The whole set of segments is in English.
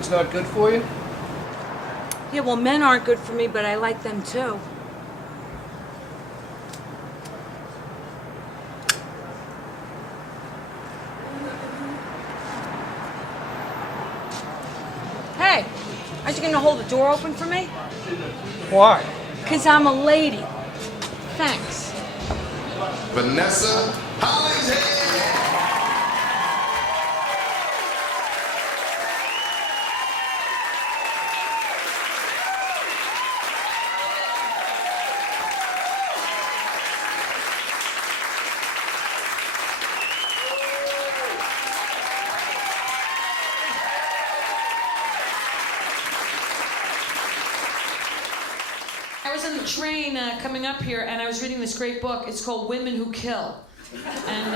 drinking's not good for you? Yeah, well, men aren't good for me, but I like them too. Hey, aren't you gonna hold the door open for me? Why? 'Cause I'm a lady. Thanks. Vanessa Hollingshead. I was on the train coming up here, and I was reading this great book. It's called Women Who Kill. And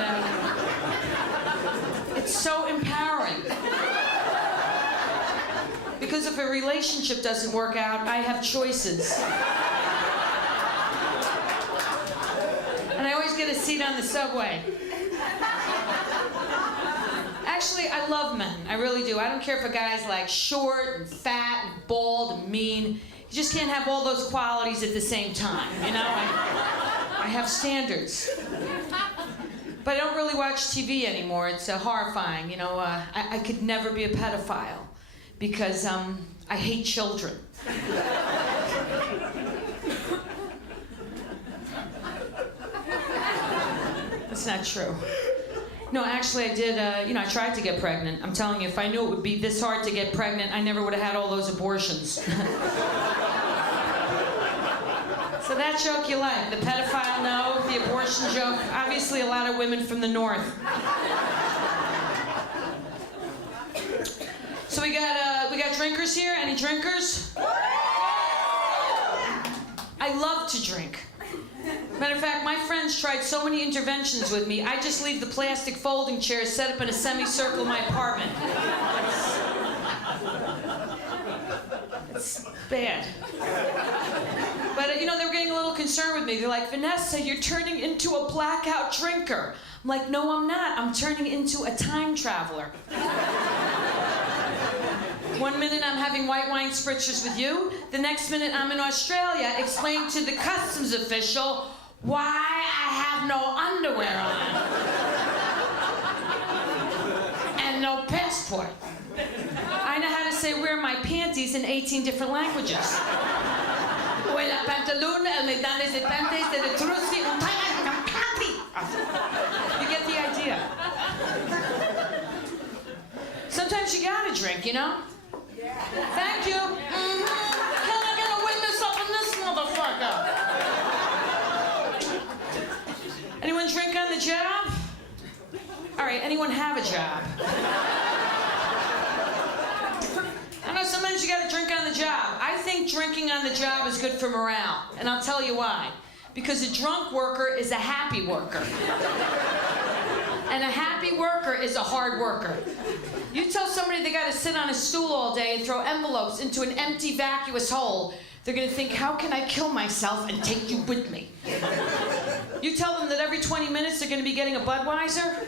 it's so empowering. Because if a relationship doesn't work out, I have choices. And I always get a seat on the subway. Actually, I love men. I really do. I don't care if a guy's like short and fat and bald and mean. You just can't have all those qualities at the same time, you know? I have standards. But I don't really watch TV anymore. It's horrifying, you know? I could never be a pedophile because I hate children. That's not true. No, actually, I did, I tried to get pregnant. I'm telling you, if I knew it would be this hard to get pregnant, I never would have had all those abortions. So that joke you like, the pedophile no, the abortion joke, obviously a lot of women from the north. So we got drinkers here, any drinkers? I love to drink. Matter of fact, my friends tried so many interventions with me, I just leave the plastic folding chairs set up in a semicircle in my apartment. It's bad. But, they were getting a little concerned with me. They're like, Vanessa, you're turning into a blackout drinker. I'm like, no, I'm not. I'm turning into a time traveler. 1 minute I'm having white wine spritzers with you. The next minute I'm in Australia explaining to the customs official why I have no underwear on. And no passport. I know how to say where are my panties in 18 different languages. Uè la pantalone, el medales de panties de la trusi, un panty. You get the idea. Sometimes you gotta drink, you know? Yeah. Thank you. Mm-hmm. Can I get a witness up in this motherfucker? Anyone drink on the job? All right, anyone have a job? I know sometimes you gotta drink on the job. I think drinking on the job is good for morale, and I'll tell you why. Because a drunk worker is a happy worker. And a happy worker is a hard worker. You tell somebody they gotta sit on a stool all day and throw envelopes into an empty, vacuous hole, they're gonna think, how can I kill myself and take you with me? You tell them that every 20 minutes they're gonna be getting a Budweiser,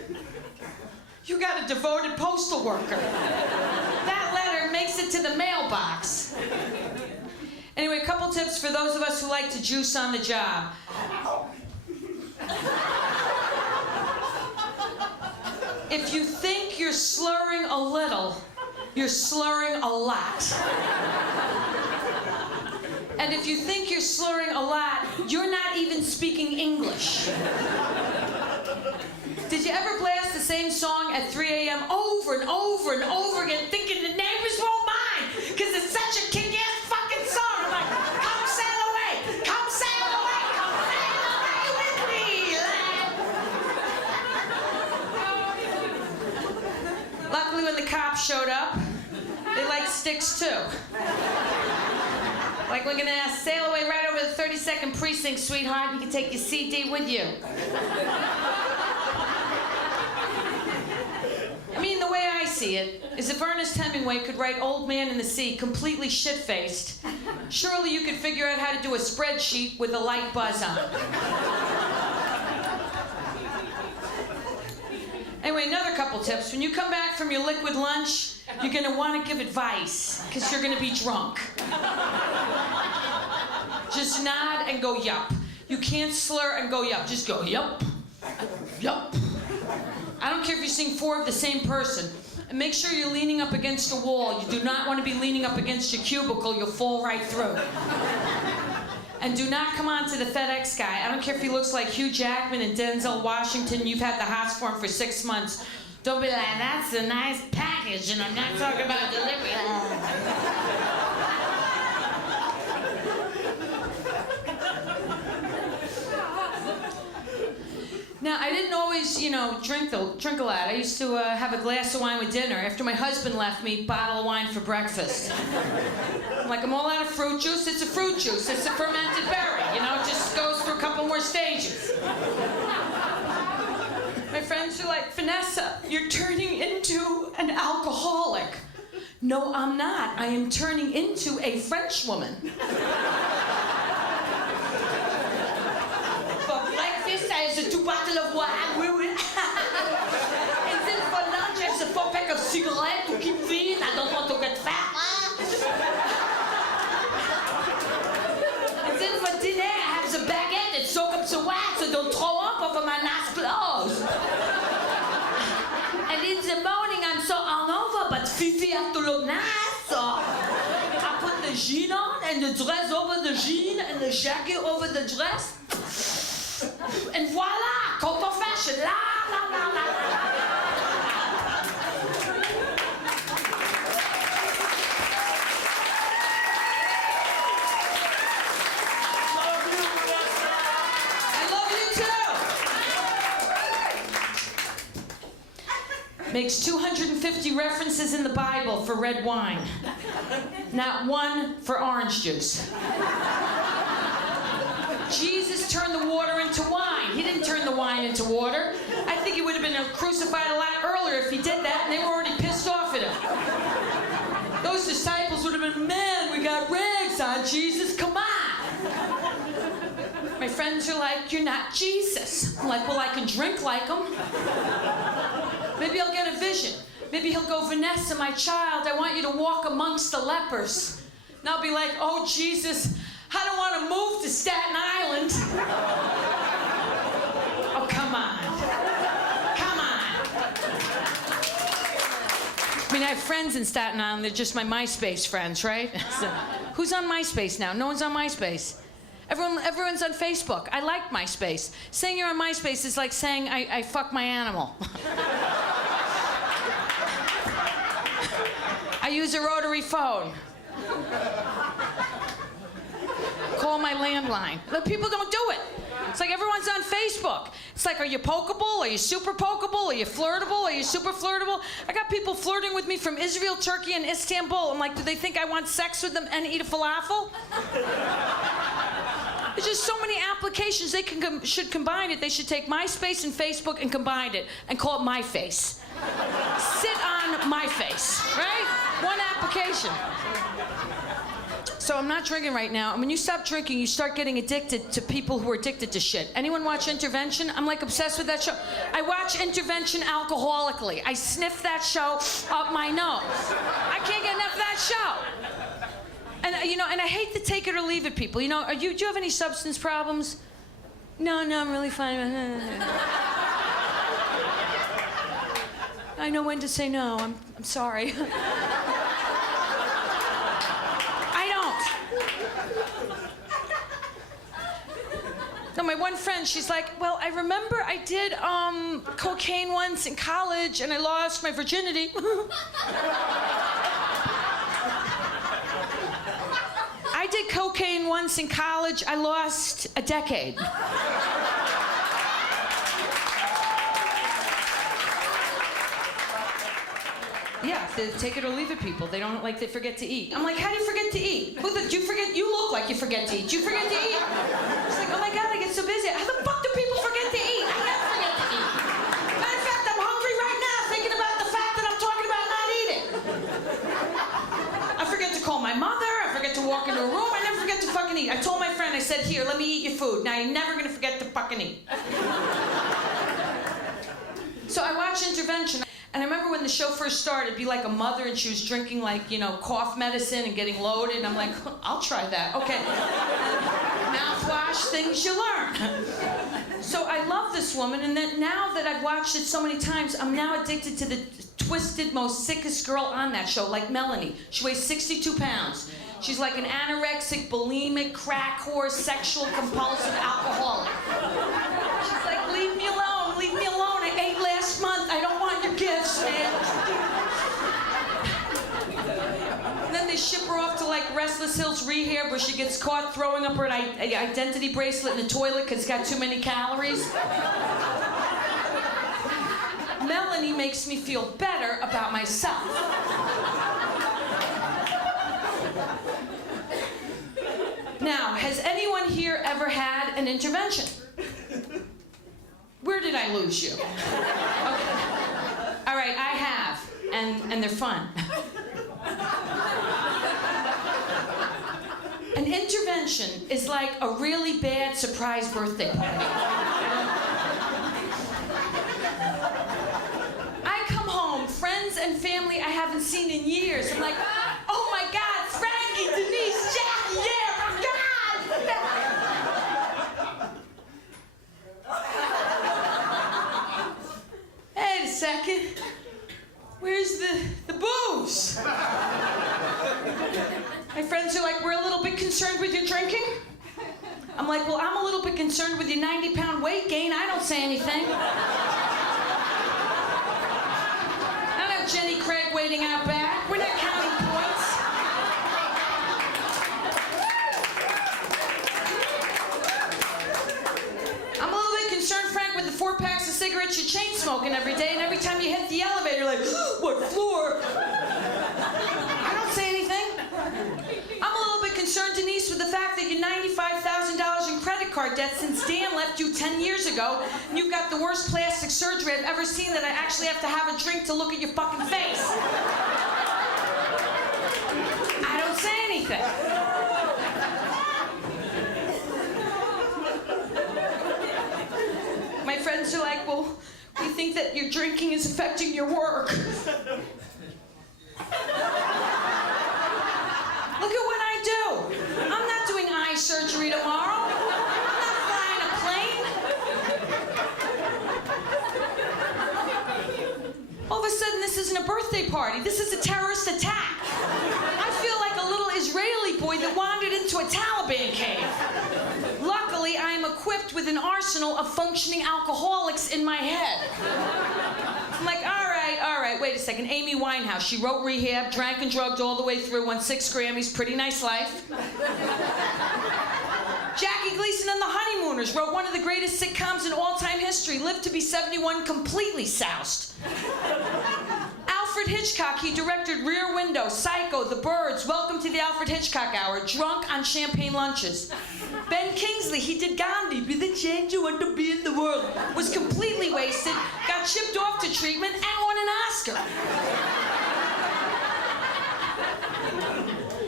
you got a devoted postal worker. That letter makes it to the mailbox. Anyway, a couple tips for those of us who like to juice on the job. If you think you're slurring a little, you're slurring a lot. And if you think you're slurring a lot, you're not even speaking English. Did you ever blast the same song at 3 a.m. over and over and over again, thinking the neighbors won't mind, because it's such a kick-ass fucking song? I'm like, come sail away, come sail away, come sail away with me, lad. Luckily, when the cops showed up, they liked sticks too. Like, we're gonna sail away right over the 32nd precinct, sweetheart. You can take your CD with you. I mean, the way I see it is if Ernest Hemingway could write Old Man in the Sea completely shit-faced, surely you could figure out how to do a spreadsheet with a light buzz on. Anyway, Anyway, another couple tips. When you come back from your liquid lunch, you're gonna wanna give advice, because you're gonna be drunk. Just nod and go yup. You can't slur and go yup. Just go yup, yup. I don't care if you sing 4 of the same person. And make sure you're leaning up against a wall. You do not want to be leaning up against your cubicle. You'll fall right through. And do not come on to the FedEx guy. I don't care if he looks like Hugh Jackman and Denzel Washington. You've had the hots for him for 6 months. Don't be like, that's a nice package, and I'm not talking about delivery. Now, I didn't always, drink a lot. I used to have a glass of wine with dinner. After my husband left me, bottle of wine for breakfast. I'm all out of fruit juice. It's a fruit juice. It's a fermented berry. It just goes through a couple more stages. My friends are like, Vanessa, you're turning into an alcoholic. No, I'm not. I am turning into a French woman. I have 2 bottles of wine. And then for lunch, I have a 4 pack of cigarettes to keep thin. I don't want to get fat. And then for dinner, I have the baguette that soaks up the wine so don't throw up over my nice clothes. And in the morning, I'm so hungover, but Fifi has to look nice. So I put the jean on and the dress over the jean and the jacket over the dress. And voila! Coat fashion! La la la la la! I love you too! Makes 250 references in the Bible for red wine. Not one for orange juice. Jesus turned the water into wine. He didn't turn the wine into water. I think he would have been crucified a lot earlier if he did that, and they were already pissed off at him. Those disciples would have been, man, we got rags on, Jesus, come on. My friends are like, you're not Jesus. I'm like, well, I can drink like him. Maybe I'll get a vision. Maybe he'll go, Vanessa, my child, I want you to walk amongst the lepers. And I'll be like, oh, Jesus, I don't want to move to Staten Island. Oh, come on. Come on. I mean, I have friends in Staten Island. They're just my MySpace friends, right? So, who's on MySpace now? No one's on MySpace. Everyone's on Facebook. I like MySpace. Saying you're on MySpace is like saying I fuck my animal. I use a rotary phone. Call my landline. But people don't do it. It's like everyone's on Facebook. It's like, are you pokeable? Are you super pokeable? Are you flirtable? Are you super flirtable? I got people flirting with me from Israel, Turkey, and Istanbul. I'm like, do they think I want sex with them and eat a falafel? There's just so many applications. They should combine it. They should take MySpace and Facebook and combine it and call it My Face. Sit on My Face, right? One application. So I'm not drinking right now. And when you stop drinking, you start getting addicted to people who are addicted to shit. Anyone watch Intervention? I'm like obsessed with that show. I watch Intervention alcoholically. I sniff that show up my nose. I can't get enough of that show. And and I hate to take it or leave it, people. Do you have any substance problems? No, I'm really fine. I know when to say no. I'm sorry. No, my one friend, she's like, well, I remember I did cocaine once in college and I lost my virginity. I did cocaine once in college. I lost a decade. Yeah, they take it or leave it, people. They don't they forget to eat. I'm like, how do you forget to eat? You forget? You look like you forget to eat. Do you forget to eat? It's like, oh my God, I get so busy. How the fuck do people forget to eat? I never forget to eat. Matter of fact, I'm hungry right now thinking about the fact that I'm talking about not eating. I forget to call my mother. I forget to walk into a room. I never forget to fucking eat. I told my friend, I said, here, let me eat your food. Now you're never gonna forget to fucking eat. So I watched Intervention, and I remember when the show first started, it'd be like a mother and she was drinking like, cough medicine and getting loaded, and I'm like, I'll try that, okay. Mouthwash, things you learn. So I love this woman, and then now that I've watched it so many times, I'm now addicted to the twisted, most sickest girl on that show, like Melanie. She weighs 62 pounds. She's like an anorexic, bulimic, crack whore, sexual, compulsive alcoholic. She's like, leave me alone, leave me alone. I ate last month. I don't want your gifts, man. And then they ship her off to like Restless Hills Rehab where she gets caught throwing up her identity bracelet in the toilet because it's got too many calories. Melanie makes me feel better about myself. Now, has anyone here ever had an intervention? Where did I lose you? Okay. All right, I have, and they're fun. An intervention is like a really bad surprise birthday party. I come home, friends and family I haven't seen in years. I'm like, oh my God, Frankie, Denise, Jackie, yeah, my God! Wait a second. Where's the booze? My friends are like, we're a little bit concerned with your drinking. I'm like, well, I'm a little bit concerned with your 90-pound weight gain. I don't say anything. I don't have Jenny Craig waiting out back. We're not counting points. I'm a little bit concerned, Frank, with the 4 packs of cigarettes you're chain smoking every day, and every time you hit the elevator, you're like, what floor? I don't say anything. I'm a little bit concerned, Denise, with the fact that you're $95,000 in credit card debt since Dan left you 10 years ago, and you've got the worst plastic surgery I've ever seen that I actually have to have a drink to look at your fucking face. I don't say anything. My friends are like, well, we think that your drinking is affecting your work. Look at what I do. I'm not doing eye surgery tomorrow. I'm not flying a plane. All of a sudden, this isn't a birthday party. This is a terrorist attack. I feel like a little Israeli boy that wandered into a Taliban cave. Luckily, I am equipped with an arsenal of functioning alcoholics in my head. I'm like, all right, wait a second. Amy Winehouse, she wrote Rehab, drank and drugged all the way through, won 6 Grammys, pretty nice life. Jackie Gleason and the Honeymooners wrote one of the greatest sitcoms in all-time history, lived to be 71, completely soused. Alfred Hitchcock, he directed Rear Window, Psycho, The Birds, Welcome to the Alfred Hitchcock Hour, drunk on champagne lunches. Ben Kingsley, he did Gandhi, be the change you want to be in the world, was completely wasted, got shipped off to treatment, and won an Oscar.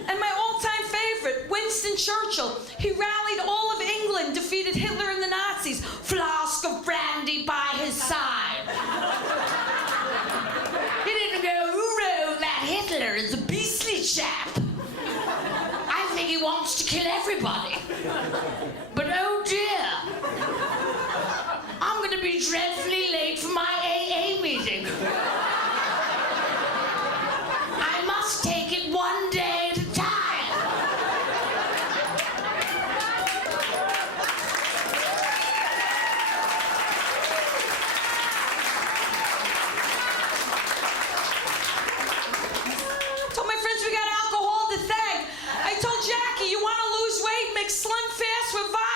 And my all-time favorite, Winston Churchill, he rallied all of England, defeated Hitler and the Nazis, flask of brandy by his side. He didn't go, hooroo, that Hitler is a beastly chap. I think he wants to kill everybody. But oh dear, I'm gonna be dreadfully late for my AA meeting. I must take it one day at a time. Told my friends we got alcohol to thank. I told Jackie, you want to lose weight, make Slim Fast with vodka.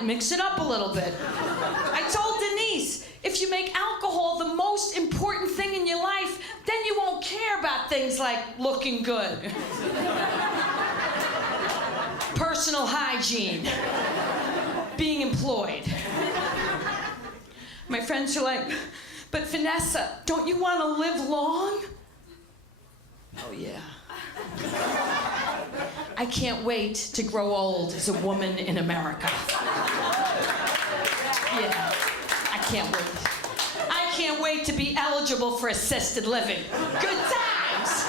lot. Mix it up a little bit. I told Denise, if you make alcohol the most important thing in your life, then you won't care about things like looking good, personal hygiene, being employed. My friends are like, but Vanessa, don't you want to live long? Oh, yeah. I can't wait to grow old as a woman in America. Yeah, I can't wait. I can't wait to be eligible for assisted living. Good times.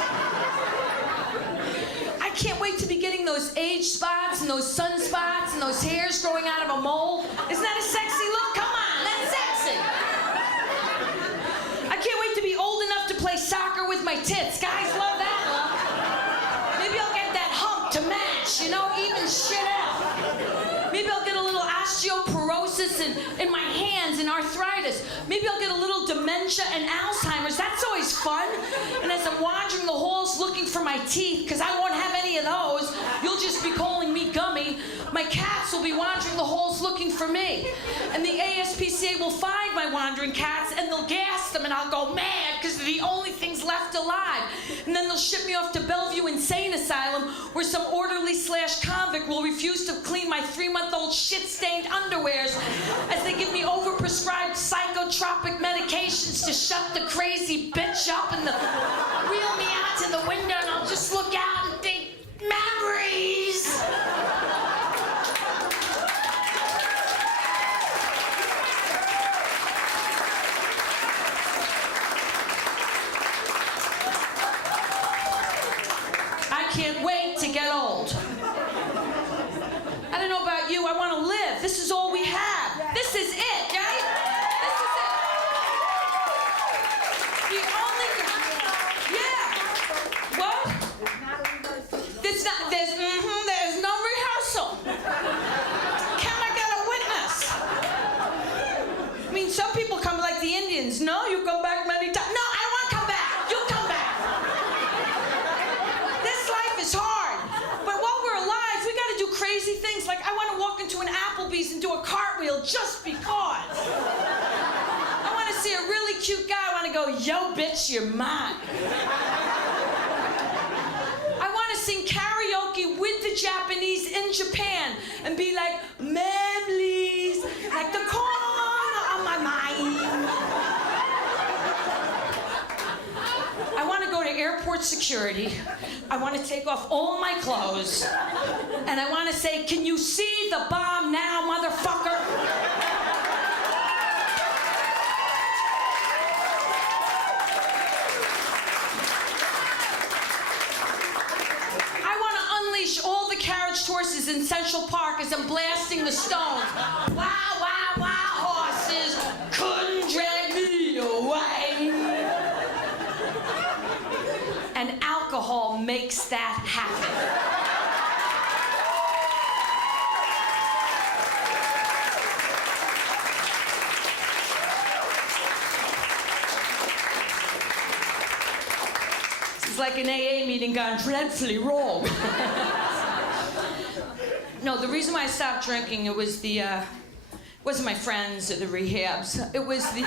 I can't wait to be getting those age spots and those sunspots and those hairs growing out of a mole. Isn't that a sexy look? Come on, that's sexy. I can't wait to be old enough to play soccer with my tits. Guys love that look. Maybe I'll get that hump to match, you know, even shit out. Maybe I'll get a little osteoporosis in my hands and arthritis. Maybe I'll get a little dementia and Alzheimer's. That's always fun. And as I'm wandering the halls looking for my teeth, because I won't have any of those, you'll just be calling me Gummy. My cats will be wandering the halls looking for me. And the ASPCA will find my wandering cats and they'll gas them and I'll go mad because they're the only things left alive. And then they'll ship me off to Bellevue Insane Asylum where some orderly/convict will refuse to clean my 3-month-old shit-stained underwears as they give me overprescribed psychotropic medications to shut the crazy bitch up and wheel me out to the window and I'll just look out and think, memories! I can't wait to get old. I don't know about you, I want to live. This is all we have. This is it, right? This is it. The only, yeah. What? There's no rehearsal. Can I get a witness? I mean, some people come like the Indians. No, you come back many times. No, I don't want to come back. You come back. This life is hard. But while we're alive, we got to do crazy things. Like, I want to walk into an Applebee's and do a cartwheel just because. I want to see a really cute guy. I want to go, yo, bitch, you're mine. I want to sing karaoke with the Japanese in Japan and be like, memories, like the corner of my mind. I want to go to airport security. I want to take off all my clothes. And I want to say, can you see the bomb now, motherfucker? I want to unleash all the carriage horses in Central Park as I'm blasting the stones. Wow, wow, wow, horses couldn't drag me away. And alcohol makes that happen. This is like an AA meeting gone dreadfully wrong. No, the reason why I stopped drinking, it was wasn't my friends or the rehabs. It was the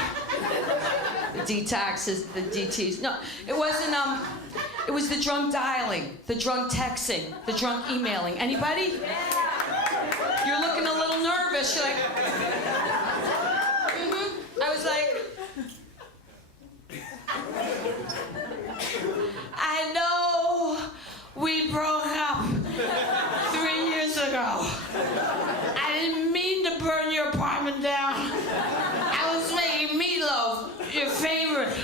detoxes, the DTs. No, it wasn't, it was the drunk dialing, the drunk texting, the drunk emailing. Anybody? You're looking a little nervous. You're like, I was like, I know we broke up 3 years ago. I didn't mean to burn your apartment down. I was making meatloaf, your favorite.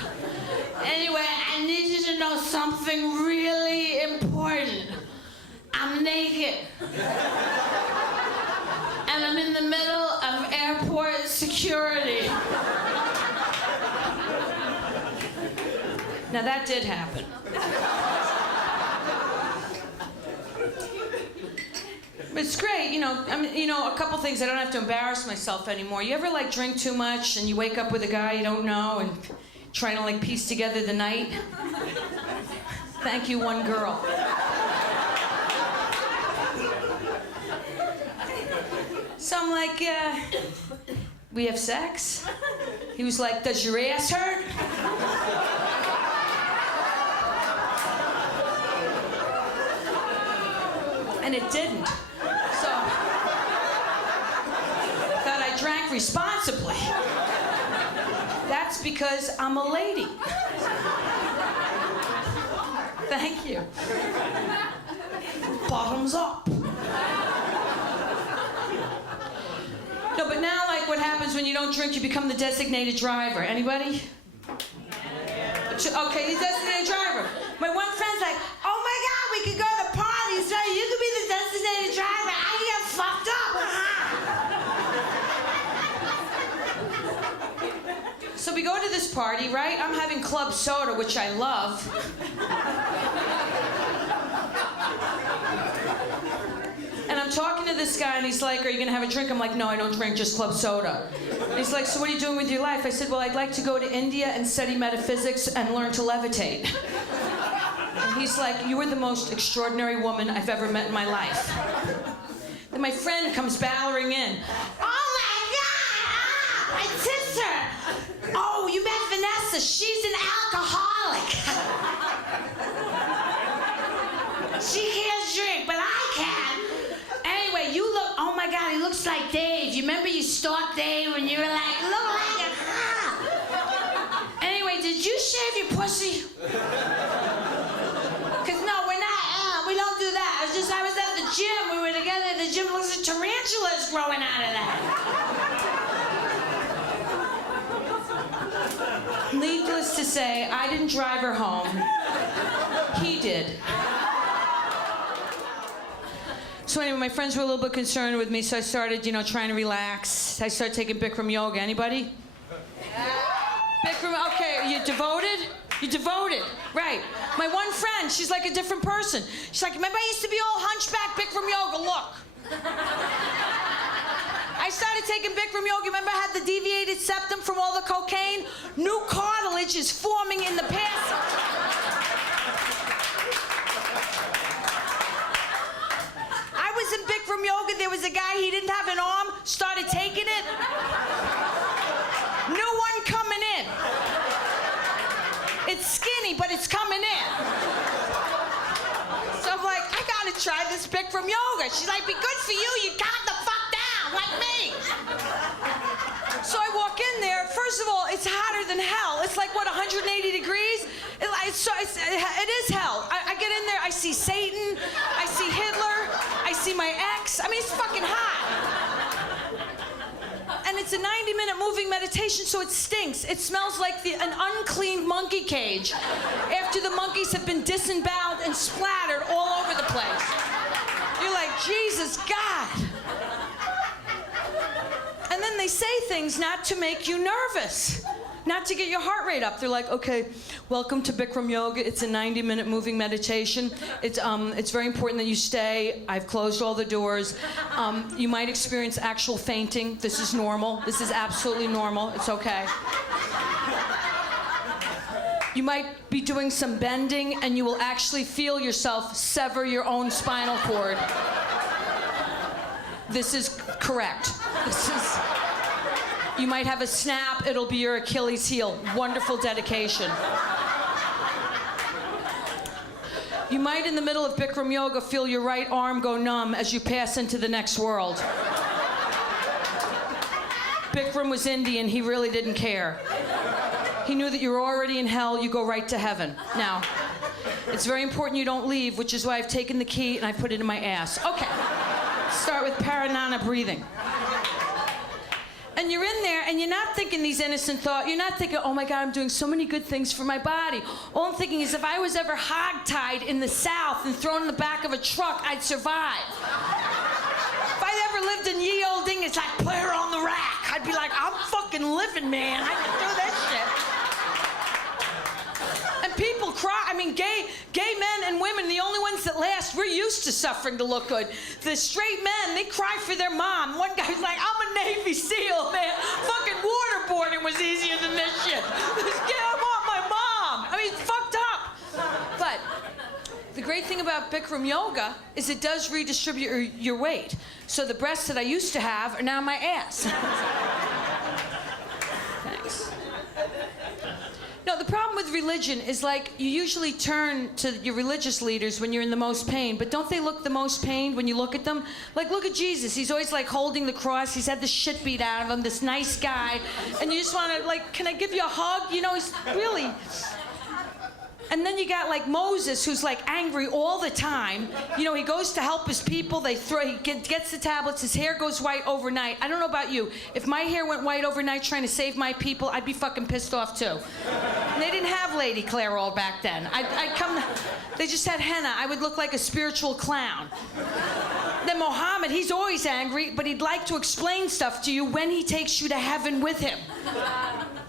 Anyway, I need you to know something really important. I'm naked. And I'm in the middle of airport security. Now that did happen. But it's great, you know. I mean, you know, a couple things. I don't have to embarrass myself anymore. You ever like drink too much and you wake up with a guy you don't know and trying to like piece together the night? Thank you, one girl. So I'm like, we have sex? He was like, does your ass hurt? And it didn't. So, thought I drank responsibly. That's because I'm a lady. Thank you. Bottoms up. No, but now, like, what happens when you don't drink, you become the designated driver. Anybody? Okay, the designated driver. My one friend's like, oh my God, we could go to parties, so you could be the designated driver. I get fucked up. So we go to this party, right? I'm having club soda, which I love. And I'm talking to this guy, and he's like, are you gonna have a drink? I'm like, no, I don't drink, just club soda. And he's like, so what are you doing with your life? I said, well, I'd like to go to India and study metaphysics and learn to levitate. And he's like, you are the most extraordinary woman I've ever met in my life. Then my friend comes ballering in. Oh my God, my sister. Oh, you met Vanessa, she's an alcoholic. She can't drink, but I can. Anyway, you look, oh my God, he looks like Dave. You remember you stalked Dave when you were like, look like a cop. Anyway, did you shave your pussy? Because no, we're not, we don't do that. It's just I was at the gym, we were together, the gym looks like tarantulas growing out of that. Needless to say, I didn't drive her home. He did. So anyway, my friends were a little bit concerned with me, so I started, trying to relax. I started taking Bikram Yoga. Anybody? Bikram, okay, you devoted? You're devoted, right. My one friend, she's like a different person. She's like, remember I used to be all hunchback, Bikram Yoga, look. I started taking Vikram Yoga. Remember I had the deviated septum from all the cocaine? New cartilage is forming in the passage. I was in Vikram Yoga. There was a guy, he didn't have an arm, started taking it. New one coming in. It's skinny, but it's coming in. So I'm like, I gotta try this Vikram Yoga. She's like, be good for you. You got the fuck down, like me. So I walk in there. First of all, it's hotter than hell. It's like, what, 180 degrees? It is hell. I get in there, I see Satan, I see Hitler, I see my ex. I mean, it's fucking hot. And it's a 90-minute moving meditation, so it stinks. It smells like an unclean monkey cage after the monkeys have been disemboweled and splattered all over the place. You're like, Jesus, God. And then they say things not to make you nervous, not to get your heart rate up. They're like, okay, welcome to Bikram Yoga. It's a 90-minute moving meditation. It's very important that you stay. I've closed all the doors. You might experience actual fainting. This is normal. This is absolutely normal. It's okay. You might be doing some bending, and you will actually feel yourself sever your own spinal cord. This is correct. You might have a snap, it'll be your Achilles heel. Wonderful dedication. You might, in the middle of Bikram Yoga, feel your right arm go numb as you pass into the next world. Bikram was Indian, he really didn't care. He knew that you were already in hell, you go right to heaven. Now, it's very important you don't leave, which is why I've taken the key and I put it in my ass. Okay, start with Paranana breathing. And you're in there, and you're not thinking these innocent thoughts. You're not thinking, oh my God, I'm doing so many good things for my body. All I'm thinking is, if I was ever hogtied in the South and thrown in the back of a truck, I'd survive. If I ever lived in ye olde English, like, put her on the rack, I'd be like, I'm fucking living, man. I can do that shit. And people cry. I mean, gay men and women, the only ones that last, we're used to suffering to look good. The straight men, they cry for their mom. One guy's like, I'm a Navy SEAL, man. Fucking waterboarding was easier than this shit. I want my mom. I mean, it's fucked up. But The great thing about Bikram Yoga is it does redistribute your weight. So the breasts that I used to have are now my ass. Thanks. No, the problem with religion is like you usually turn to your religious leaders when you're in the most pain, but don't they look the most pained when you look at them? Like, look at Jesus. He's always like holding the cross. He's had the shit beat out of him, this nice guy. And you just want to, like, can I give you a hug? You know, he's really... And then you got like Moses, who's like angry all the time. You know, he goes to help his people. He gets the tablets. His hair goes white overnight. I don't know about you. If my hair went white overnight trying to save my people, I'd be fucking pissed off too. And they didn't have Lady Clairol back then. They just had henna. I would look like a spiritual clown. Then Mohammed, he's always angry, but he'd like to explain stuff to you when he takes you to heaven with him.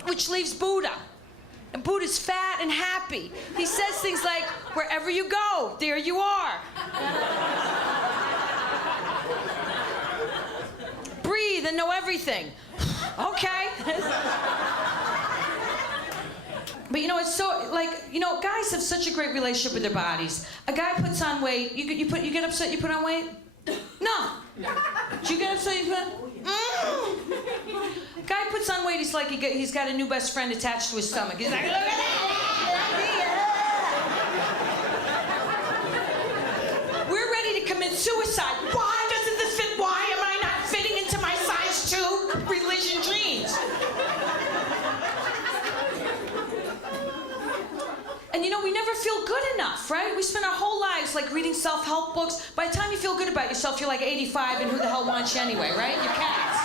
Which leaves Buddha. And Buddha's fat and happy. He says things like, wherever you go, there you are. Breathe and know everything. Okay. But you know, it's so, like, you know, guys have such a great relationship with their bodies. A guy puts on weight, you get upset you put on weight? No. Do you get upset you put on... Guy puts on weight, he's like he's got a new best friend attached to his stomach. He's like, look at that! We're ready to commit suicide. Why doesn't this fit? Why am I not fitting into my size 2 religion jeans? And you know, we never feel good enough, right? We spend our whole lives like reading self-help books. By the time you feel good about yourself, you're like 85, and who the hell wants you anyway, right? You're cats.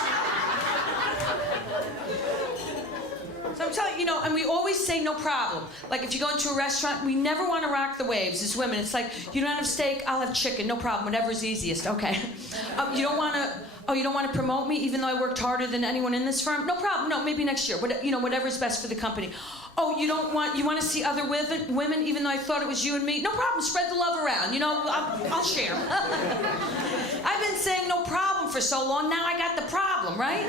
So I'm telling you, you know, and we always say no problem. Like if you go into a restaurant, we never want to rock the waves as women. It's like, you don't have steak, I'll have chicken, no problem, whatever's easiest, okay. You don't want to promote me even though I worked harder than anyone in this firm? No problem, no, maybe next year, you know, whatever's best for the company. Oh, you want to see other women even though I thought it was you and me? No problem, spread the love around, you know, I'll share. I've been saying no problem for so long, now I got the problem, right?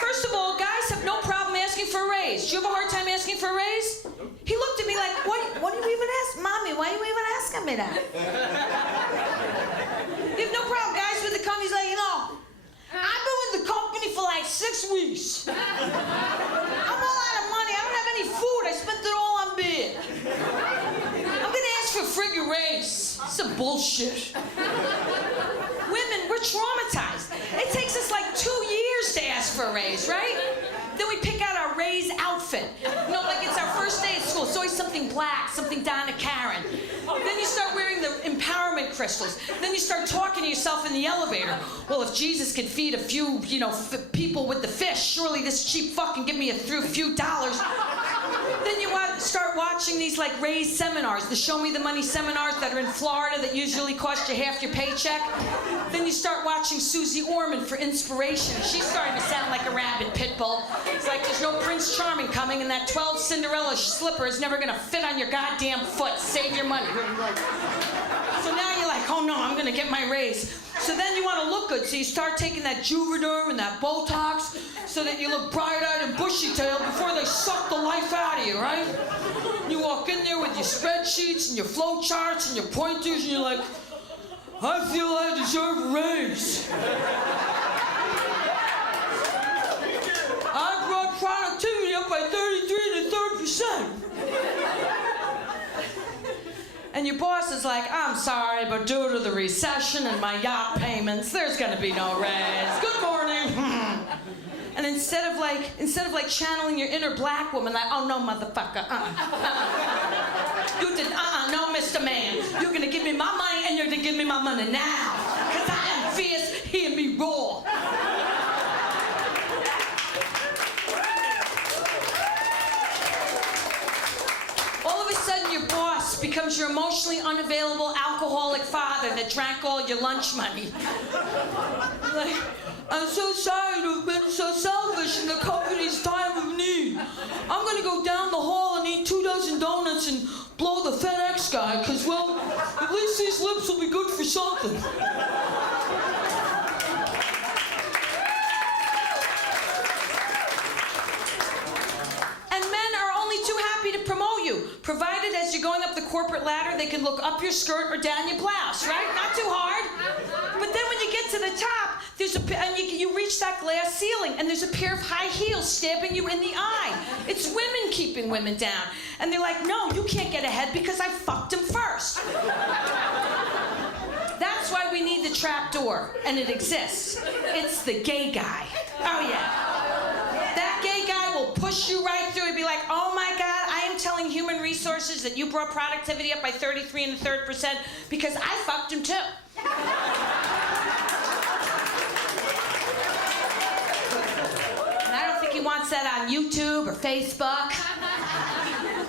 First of all, guys have no problem asking for a raise. Do you have a hard time asking for a raise? He looked at me like, what do you even ask? Mommy, why are you even asking me that? You have no problem. Guys with the company's like, you know, I've been with the company for like 6 weeks. I'm all out of money. I don't have any food. I spent it all on beer. I'm going to ask for a friggin' raise. It's some bullshit. Women, we're traumatized. It takes us like 2 years to ask for a raise, right? Then we pick out our raise outfit. You know, like it's our first day at school. It's always something black, something Donna Karen. Then you start wearing the empowerment crystals. Then you start talking to yourself in the elevator. Well, if Jesus could feed a few, you know, people with the fish, surely this cheap fuck can give me a few dollars. Then you start watching these like raise seminars, the Show Me the Money seminars that are in Florida that usually cost you half your paycheck. Then you start watching Susie Orman for inspiration. She's starting to sound like a rabid pit bull. It's like there's no Prince Charming coming and that 12 Cinderella slipper is never gonna fit on your goddamn foot. Save your money. So now you're like, oh no, I'm gonna get my raise. So then you want to look good, so you start taking that Juvederm and that Botox so that you look bright-eyed and bushy-tailed before they suck the life out of you, right? You walk in there with your spreadsheets and your flow charts and your pointers and you're like, I feel I deserve a raise. I brought productivity up by 33 to 30%. And your boss is like, I'm sorry, but due to the recession and my yacht payments, there's gonna be no raise. Good morning. And instead of like channeling your inner black woman, like, oh no, motherfucker, you did, no, Mr. Man. You're gonna give me my money and you're gonna give me my money now. Cause I am fierce, hear me roar. All of a sudden, your boss becomes your emotionally unavailable alcoholic father that drank all your lunch money. Like, I'm so sorry to have been so selfish in the company's time of need. I'm gonna go down the hall and eat 2 dozen donuts and blow the FedEx guy, because, well, at least these lips will be good for something. corporate ladder, they can look up your skirt or down your blouse, right? Not too hard. But then when you get to the top, and you reach that glass ceiling, and there's a pair of high heels stabbing you in the eye. It's women keeping women down. And they're like, no, you can't get ahead because I fucked him first. That's why we need the trapdoor, and it exists. It's the gay guy. Oh yeah. That gay guy will push you right through and be like, oh my God, I am telling human resources that you brought productivity up by 33 1/3% because I fucked him too. And I don't think he wants that on YouTube or Facebook.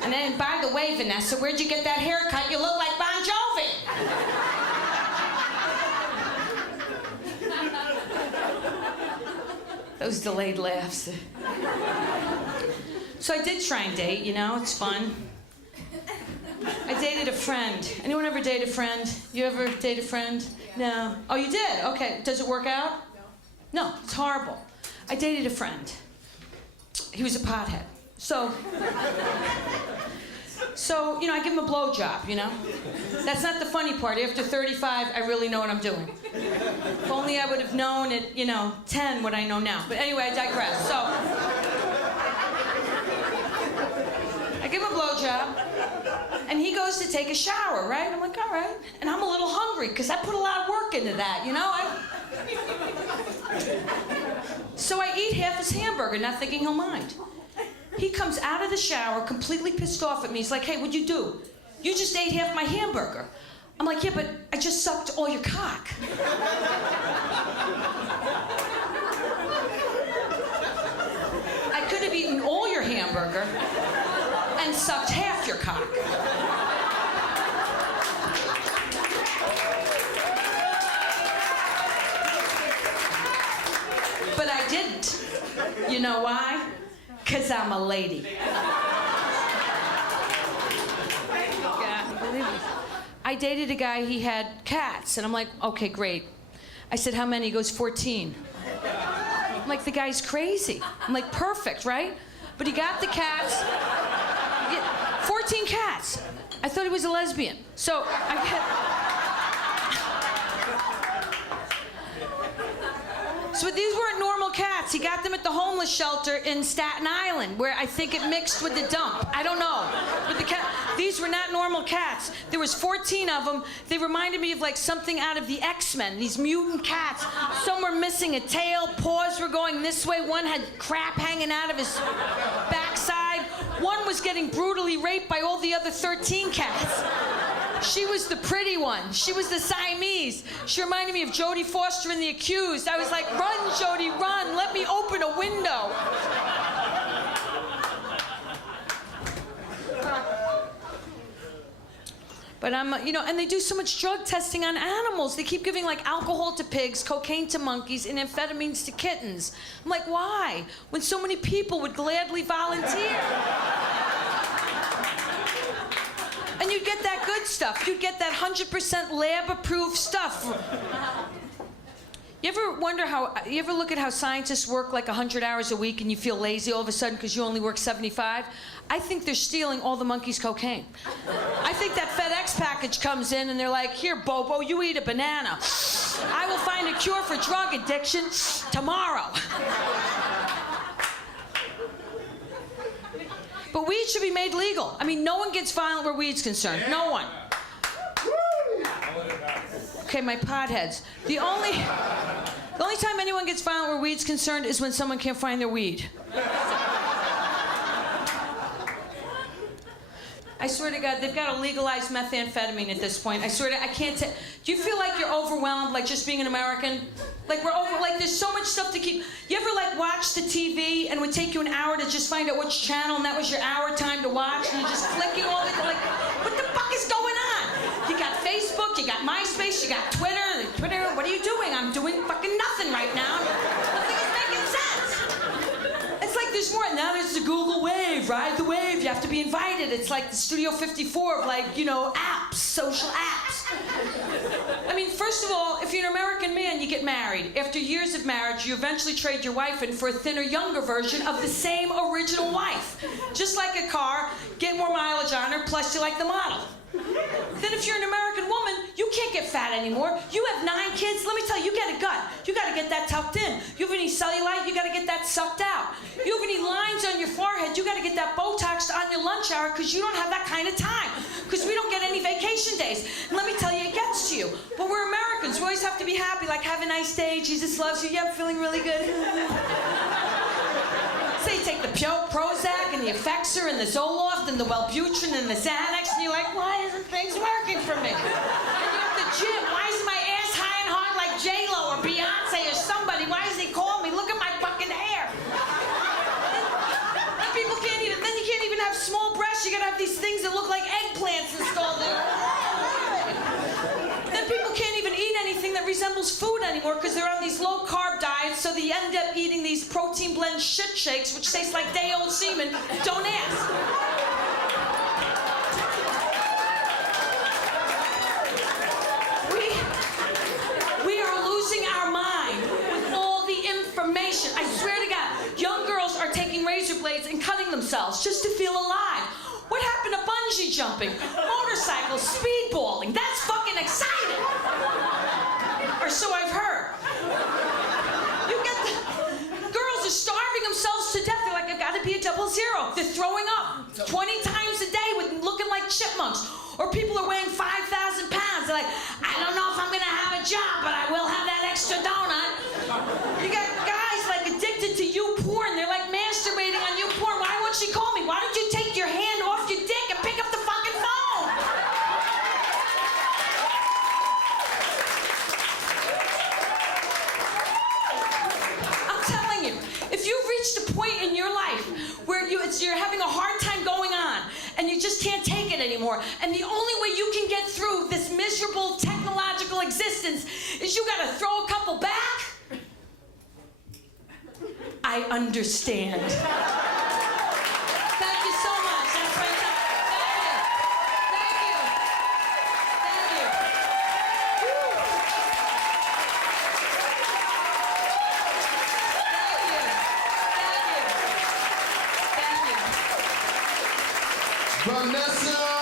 And then, by the way, Vanessa, where'd you get that haircut? You look like Bon Jovi. Those delayed laughs. So I did try and date, you know, it's fun. I dated a friend. Anyone ever date a friend? You ever date a friend? No. Oh, you did? Okay. Does it work out? No, it's horrible. I dated a friend. He was a pothead. So, you know, I give him a blowjob, you know? That's not the funny part. After 35, I really know what I'm doing. If only I would have known at, 10 what I know now. But anyway, I digress. So, I give him a blowjob, and he goes to take a shower, right? I'm like, all right. And I'm a little hungry, because I put a lot of work into that, you know? So I eat half his hamburger, not thinking he'll mind. He comes out of the shower completely pissed off at me. He's like, hey, what'd you do? You just ate half my hamburger. I'm like, yeah, but I just sucked all your cock. I could have eaten all your hamburger and sucked half your cock. But I didn't. You know why? 'Cause I'm a lady. I dated a guy, he had cats, and I'm like, okay, great. I said, how many? He goes, 14. I'm like, the guy's crazy. I'm like, perfect, right? But he got the cats. 14 cats. I thought he was a lesbian. So I get... So these weren't normal cats. He got them at the homeless shelter in Staten Island, where I think it mixed with the dump. I don't know. But these were not normal cats. There was 14 of them. They reminded me of like something out of the X-Men, these mutant cats. Some were missing a tail, paws were going this way, one had crap hanging out of his backside. One was getting brutally raped by all the other 13 cats. She was the pretty one. She was the Siamese. She reminded me of Jodie Foster in The Accused. I was like, run, Jodie, run. Let me open a window. But and they do so much drug testing on animals. They keep giving like alcohol to pigs, cocaine to monkeys, and amphetamines to kittens. I'm like, why? When so many people would gladly volunteer. And you'd get that good stuff. You'd get that 100% lab-approved stuff. You ever look at how scientists work like 100 hours a week and you feel lazy all of a sudden because you only work 75? I think they're stealing all the monkeys' cocaine. I think that FedEx package comes in and they're like, here, Bobo, you eat a banana. I will find a cure for drug addiction tomorrow. But weed should be made legal. I mean, no one gets violent where weed's concerned. No one. Okay, my potheads. The only time anyone gets violent where weed's concerned is when someone can't find their weed. I swear to God, they've got to legalize methamphetamine at this point. I swear to, I can't tell. Do you feel like you're overwhelmed, like just being an American? Like there's so much stuff to keep. You ever like watch the TV and it would take you an hour to just find out which channel and that was your hour time to watch and you're just clicking all the, like, what the fuck is going on? You got Facebook, you got MySpace, you got Twitter. Twitter, what are you doing? I'm doing fucking nothing right now. Nothing is making sense. It's like there's more. Now there's the Google Wave, ride the wave. You have to be invited. It's like the Studio 54 of like, apps, social apps. I mean, first of all, if you're an American man, you get married. After years of marriage, you eventually trade your wife in for a thinner, younger version of the same original wife. Just like a car, get more mileage on her, plus you like the model. Then if you're an American woman, you can't get fat anymore. You have 9 kids. Let me tell you, you get a gut. You got to get that tucked in. You have any cellulite, you got to get that sucked out. You have any lines on your forehead, you got to get that Botoxed on your lunch hour because you don't have that kind of time. Because we don't get any vacation days. And let me tell you, it gets to you. But we're Americans. We always have to be happy, like, have a nice day, Jesus loves you. Yeah, I'm feeling really good. So you take the Prozac and the Effexor and the Zoloft and the Wellbutrin and the Xanax, and you're like, why isn't things working for me? And you're at the gym. Why is my ass high and hard like J-Lo or Beyonce or somebody? Why does he call me? Look at my fucking hair. And people can't even, then you can't even have small breasts. You gotta have these things that look like eggplants installed in it. Then people can't even eat anything that resembles food anymore because they're on these low-carb diets, so they end up eating these protein blend shit shakes, which taste like day-old semen. Don't ask. We are losing our mind with all the information. I swear to God, young girls are taking razor blades and cutting themselves just to feel alive. What happened to bungee jumping, motorcycles, speedballing? That's fucking exciting. Or so I've heard. You get the girls are starving themselves to death. They're like, I've got to be a 00. They're throwing up 20 times a day with looking like chipmunks. Or people are weighing 5,000 pounds. They're like, I don't know if I'm gonna have a job, but I will have that extra donut. You got guys like addicted to you porn. They're like masturbating on you porn. Why won't she call me? Why don't you take your hand off your dick and pick up the fucking phone? I'm telling you, if you've reached a point in your life where you're having a hard time going on and you just can't take it anymore, and the only way you can get through this miserable technological existence is you gotta throw a couple back, I understand. Thank you so much. That's my time. Thank you. Thank you. Thank you. Woo. Thank you. Thank you. Thank you. Vanessa